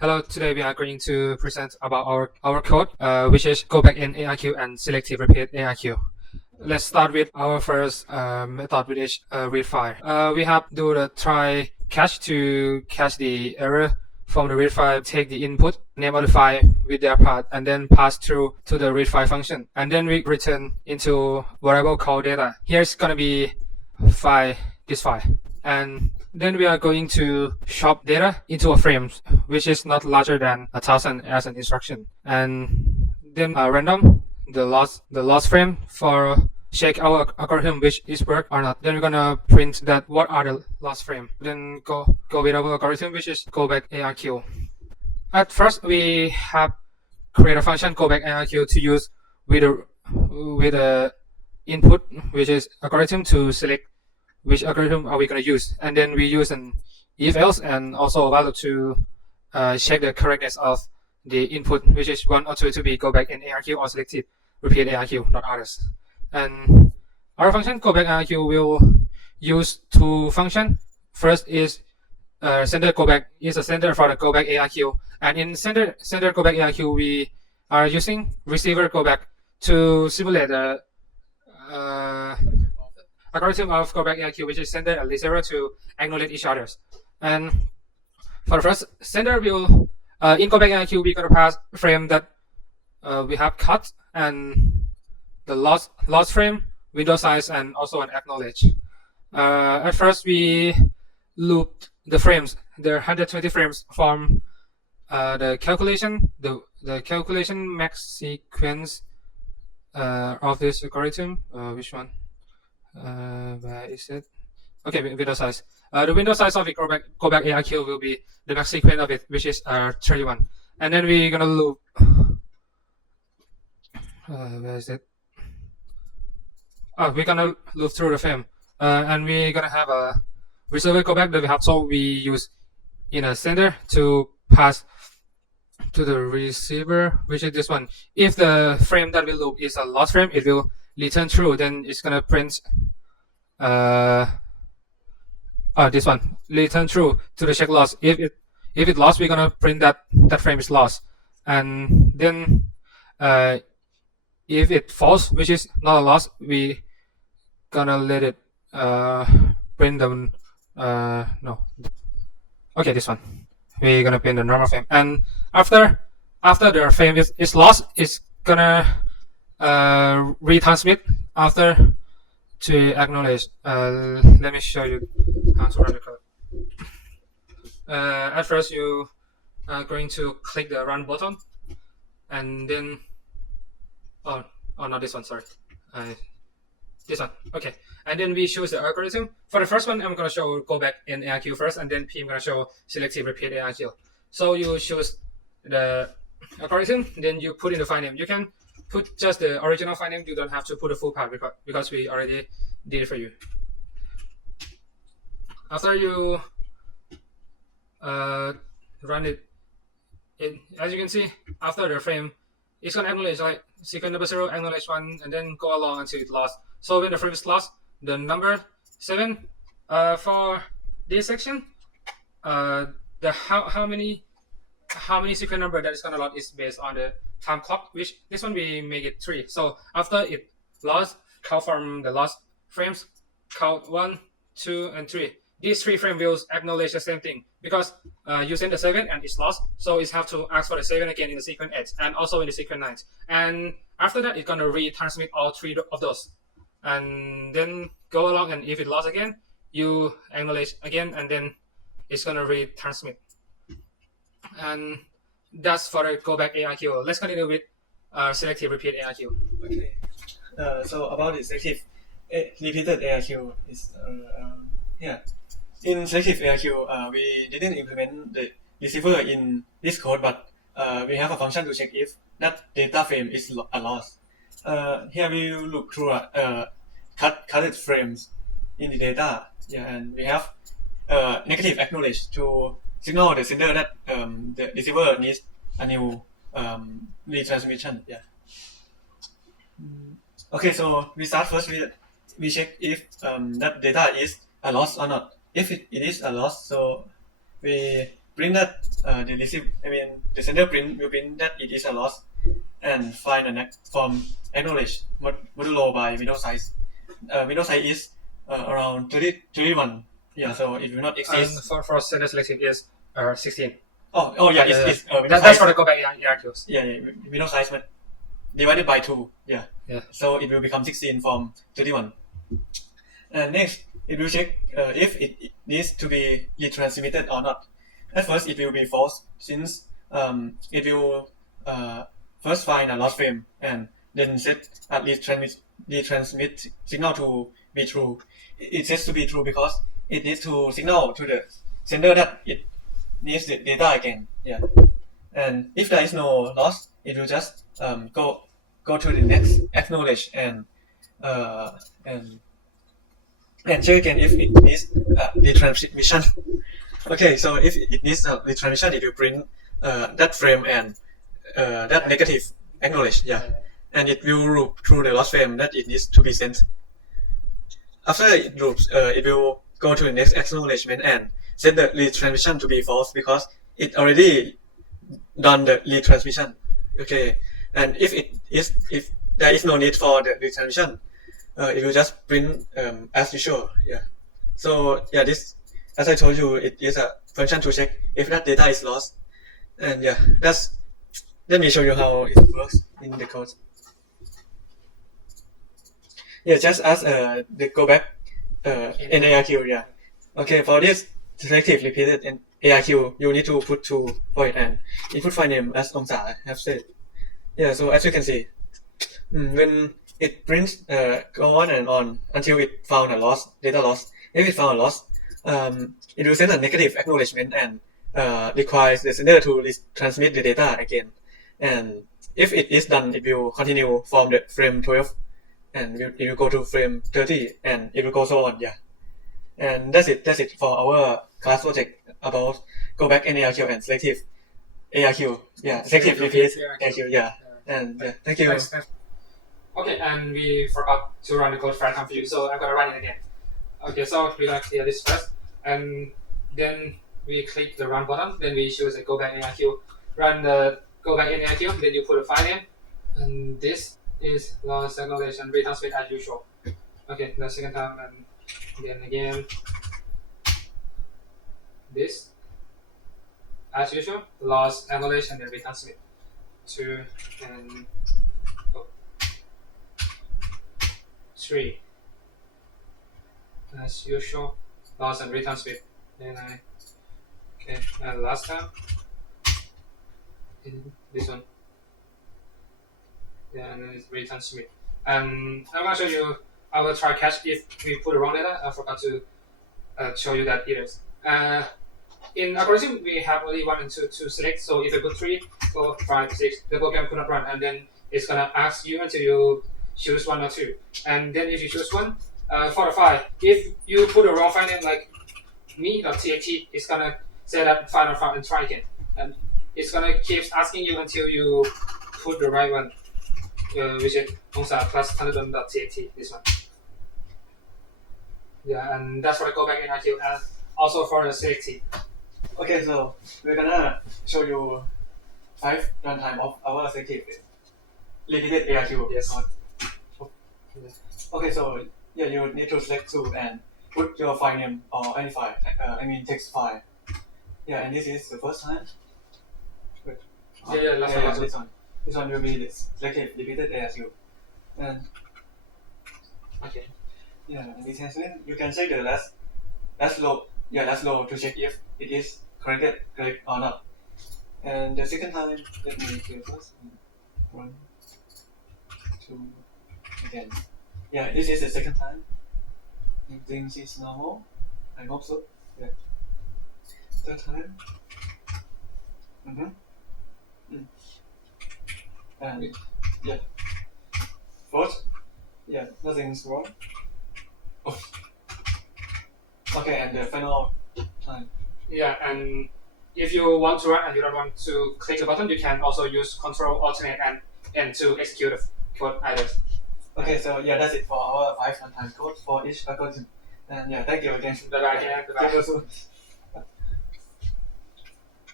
Hello, today we are going to present about our code, which is go back in ARQ and selective repeat ARQ. Let's start with our first method, which is read file. We have do the try catch to catch the error from the read file, take the input, name of the file with their path, and then pass through to the read file function. And then we return into variable called data. Here's gonna be this file. And then we are going to chop data into a frame which is not larger than 1000 as an instruction, and then random the last frame for check our algorithm which is work or not. Then we're gonna print that what are the last frame. Then go with our algorithm which is go back ARQ. At first we have create a function go back ARQ to use with a input which is algorithm to select which algorithm are we going to use, and then we use an if else and also a value to check the correctness of the input, which is 1 or 2 to be go back in ARQ or selective repeat ARQ, not others. And our function go back ARQ will use two functions. First is sender go back is a sender for the go back ARQ, and in sender go back ARQ we are using receiver go back to simulate the algorithm of go back ARQ, which is sender and receiver to acknowledge each other. And for the first, sender will in go back ARQ we're gonna pass frame that we have cut, and the lost frame, window size, and also an acknowledge. At first we looped the frames, there are 120 frames from the calculation, the calculation max sequence of this algorithm. Which one? Where is it? Okay, window size. The window size of the go back ARQ will be the max sequence of it, which is 31. And then we're gonna loop. Where is it? Oh, we're gonna loop through the frame, and we're gonna have a receiver go back that we have. So we use in a sender to pass to the receiver, which is this one. If the frame that we loop is a lost frame, it will return true. Then it's gonna print this one, return true to the check loss. If it lost, we're gonna print that frame is lost. And then if it false, which is not a loss, we gonna let it print them. No, okay, this one we're gonna print the normal frame. And after the frame is lost, it's gonna retransmit after to acknowledge. Let me show you how to run the code. At first you are going to click the run button, and then oh not this one, sorry, this one. Okay, and then we choose the algorithm. For the first one, I'm gonna show go back in ARQ first, and then I'm gonna show selective repeat ARQ. So you choose the algorithm, then you put in the file name. You can put just the original file name. You don't have to put the full path because we already did it for you. After you run it, as you can see, after the frame, it's gonna acknowledge like sequence number 0, acknowledge 1, and then go along until it lost. So when the frame is lost, the number 7 for this section, the how many sequence number that is gonna load is based on the time clock, which this one we make it 3. So after it lost, count from the last frames, count 1, 2, and 3. These 3 frame will acknowledge the same thing because you send the 7 and it's lost, so it's have to ask for the 7 again in the sequence 8 and also in the sequence 9. And after that, it's gonna retransmit all 3 of those, and then go along. And if it lost again, you acknowledge again, and then it's gonna retransmit. And that's for the go back ARQ. Let's continue with selective repeat ARQ. Okay. So about the selective repeated ARQ is here. In selective ARQ, we didn't implement the receiver in this code, but we have a function to check if that data frame is a loss. Here we will look through cut frames in the data. Yeah, and we have negative acknowledge to signal the sender that the receiver needs a new retransmission. Yeah. Okay, so we start first with we check if that data is a loss or not. If it is a loss, so we print that the sender will print that it is a loss and find a form acknowledge modulo by window size. Window size is around 31. Yeah, so it will not exceed. And for sender selective is 16. Oh yeah, it's that's for the go back ARQs. Yeah, window size but divided by 2. Yeah. So it will become 16 from 31. And next, it will check if it needs to be retransmitted or not. At first, it will be false since it will first find a loss frame and then set a retransmit signal to be true. It sets to be true because it needs to signal to the sender that it needs the data again. Yeah. And if there is no loss, it will just go to the next acknowledge and check again if it needs retransmission. Okay, so if it needs a retransmission, it will print that frame and that negative acknowledge. Yeah, and it will loop through the loss frame that it needs to be sent. After it loops, it will go to the next acknowledgement and set the retransmission to be false because it already done the retransmission. Okay, and if there is no need for the retransmission, it will just print as usual. Yeah. So yeah, this, as I told you, it is a function to check if that data is lost. And yeah, let me show you how it works in the code. Yeah, just as the go back in ARQ. Yeah. Okay, for this selective repeated in ARQ, you need to put 2 for it and input file name as Omsa have said. Yeah, so as you can see, when it prints go on and on until it found a loss, data loss. If it found a loss, it will send a negative acknowledgement and requires the sender to transmit the data again. And if it is done, it will continue from the frame 12 and it will go to frame 30 and it will go so on. Yeah. And that's it for our class project about go back ARQ and selective ARQ. Yeah, selective repeat ARQ. Yeah. And yeah, thank you. Thanks. Okay, and we forgot to run the code for time for you, so I'm gonna run it again. Okay, so we're gonna clear this first, and then we click the run button, then we choose a go back ARQ, run the go back ARQ, then you put a file name, and this is loss acknowledge and retransmit as usual. Okay, the second time, and then again, this as usual, loss acknowledge and then retransmit. 2 and 3 as usual, loss and retransmit. Then okay, and last time this one, yeah, and then it's retransmit. I'm gonna show you our try catch if we put the wrong data. I forgot to show you that errors. In algorithm, we have only 1 and 2 to select. So if I put 3, 4, 5, 6, the program could not run, and then it's gonna ask you until you choose 1 or 2. And then if you choose 1, for the file, if you put a wrong file name like me.txt, it's gonna say that file not found and try again. And it's gonna keep asking you until you put the right one, which is onsa plus thunderdome.txt, this one. Yeah, and that's for the go back in ARQ, and also for the selective. Okay, so we're gonna show you 5 runtime of our selective repeated ARQ. Yes. Okay, so yeah, you need to select 2 and put your file name or any file, text file. Yeah, and this is the first time. Wait. This one will be this selective repeated ARQ. And okay. Yeah, and this has been, you can check the last low. Yeah, last low to check if it is correct or not. And the second time, let me do first. 1, 2, again. Yeah, this is the second time. Things is normal. I hope so. Yeah. Third time. And yeah. Fourth. Yeah, nothing's wrong. Oh. Okay, and the final time. Yeah, and if you want to run and you don't want to click the button, you can also use Control, Alternate, and N to execute the code either. Okay, so yeah, that's it for our 5 runtime code for each algorithm. And yeah, thank you again. Bye bye. See you soon.